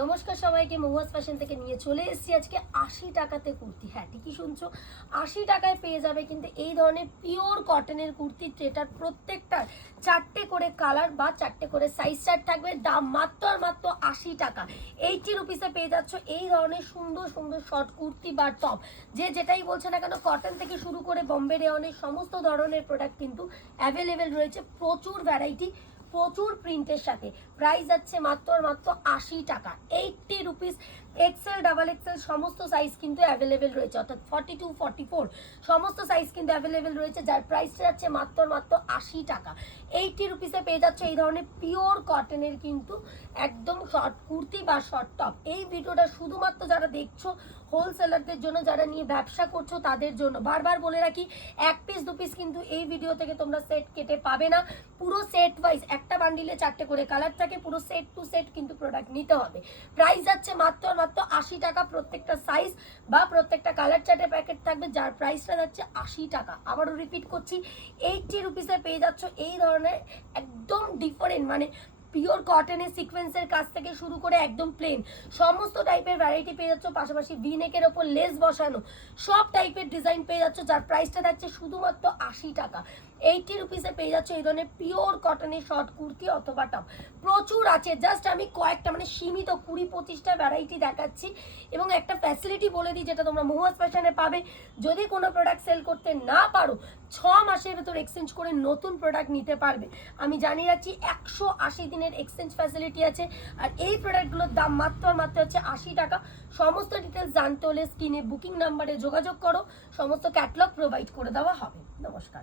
নমস্কার সবাইকে, মহুয়াস ফ্যাশন থেকে নিয়ে চলে এসেছি আজকে 80 টাকাতে কুর্তি। হ্যাঁ, ঠিকই শুনছো, 80 টাকায় পেয়ে যাবে কিন্তু এই ধরনের পিওর কটনের কুর্তি, যেটার প্রত্যেকটার 4টে করে কালার বা 4টে করে সাইজ চার্ট থাকবে। দাম মাত্র 80 টাকা। 80 রুপিসে পেয়ে যাচ্ছ এই ধরনের সুন্দর সুন্দর শর্ট কুর্তি বা টপ, যেটাই বলছে না কেন, কটন থেকে শুরু করে বম্বে রেয়নের সমস্ত ধরনের প্রোডাক্ট কিন্তু অ্যাভেলেবেল রয়েছে। প্রচুর ভ্যারাইটি, প্রচুর প্রিন্টের সাথে। প্রাইস যাচ্ছে মাত্র 80 টাকা। 80 রুপিস। এক্সেল, ডাবল এক্সেল সমস্ত সাইজ কিন্তু অ্যাভেলেবেল রয়েছে, অর্থাৎ 42, 44 সমস্ত সাইজ কিন্তু অ্যাভেলেবেল রয়েছে, যার প্রাইসটা যাচ্ছে মাত্র 80 টাকা। 80 রুপিসে পেয়ে যাচ্ছে এই ধরনের পিওর কটনের কিন্তু একদম শর্ট কুর্তি বা শর্ট টপ। এই ভিডিওটা শুধুমাত্র যারা দেখছো হোলসেলারদের জন্য, যারা নিয়ে ব্যবসা করছো তাদের জন্য। বারবার বলে রাখি, এক পিস দু পিস কিন্তু এই ভিডিও থেকে তোমরা সেট কেটে পাবে না। পুরো সেট ওয়াইজ একটা বান্ডিলে 4টে করে কালার থাকে, পুরো সেট টু সেট কিন্তু প্রোডাক্ট নিতে হবে। প্রাইস যাচ্ছে মাত্র 80 টাকা। প্রত্যেকটা সাইজ বা প্রত্যেকটা কালার চার্টে প্যাকেট থাকবে, যার প্রাইসটা যাচ্ছে 80 টাকা। আবারও রিপিট করছি, 80 রুপিসে পেয়ে যাচ্ছ এই ধরনের একদম ডিফারেন্ট, মানে পিওর কটনের সিকোয়েন্সের কাছ থেকে শুরু করে একদম প্লেন সমস্ত টাইপের ভ্যারাইটি পেয়ে যাচ্ছ। পাশাপাশি ভি নেকের ওপর লেস বসানো সব টাইপের ডিজাইন পেয়ে যাচ্ছ, যার প্রাইসটা থাকছে শুধুমাত্র 80 টাকা। 80 রুপিসে পেয়ে যাচ্ছ এই ধরনের পিওর কটনের শর্ট কুর্তি অথবা টপ। প্রচুর আছে, জাস্ট আমি কয়েকটা মানে সীমিত 20-25টা ভ্যারাইটি দেখাচ্ছি। এবং একটা ফ্যাসিলিটি বলে দিই, যেটা তোমরা মহুয়াস ফ্যাশনে পাবে, যদি কোনো প্রোডাক্ট সেল করতে না পারো 6 মাসের ভেতর এক্সচেঞ্জ করে নতুন প্রোডাক্ট নিতে পারবে। আমি জানিয়ে রাখছি 180 দিনের এক্সচেঞ্জ ফ্যাসিলিটি আছে। আর এই প্রোডাক্টগুলোর দাম মাত্র হচ্ছে 80 টাকা। সমস্ত ডিটেলস জানতে হলে স্ক্রিনে বুকিং নাম্বারে যোগাযোগ করো, সমস্ত ক্যাটালগ প্রোভাইড করে দেওয়া হবে। নমস্কার।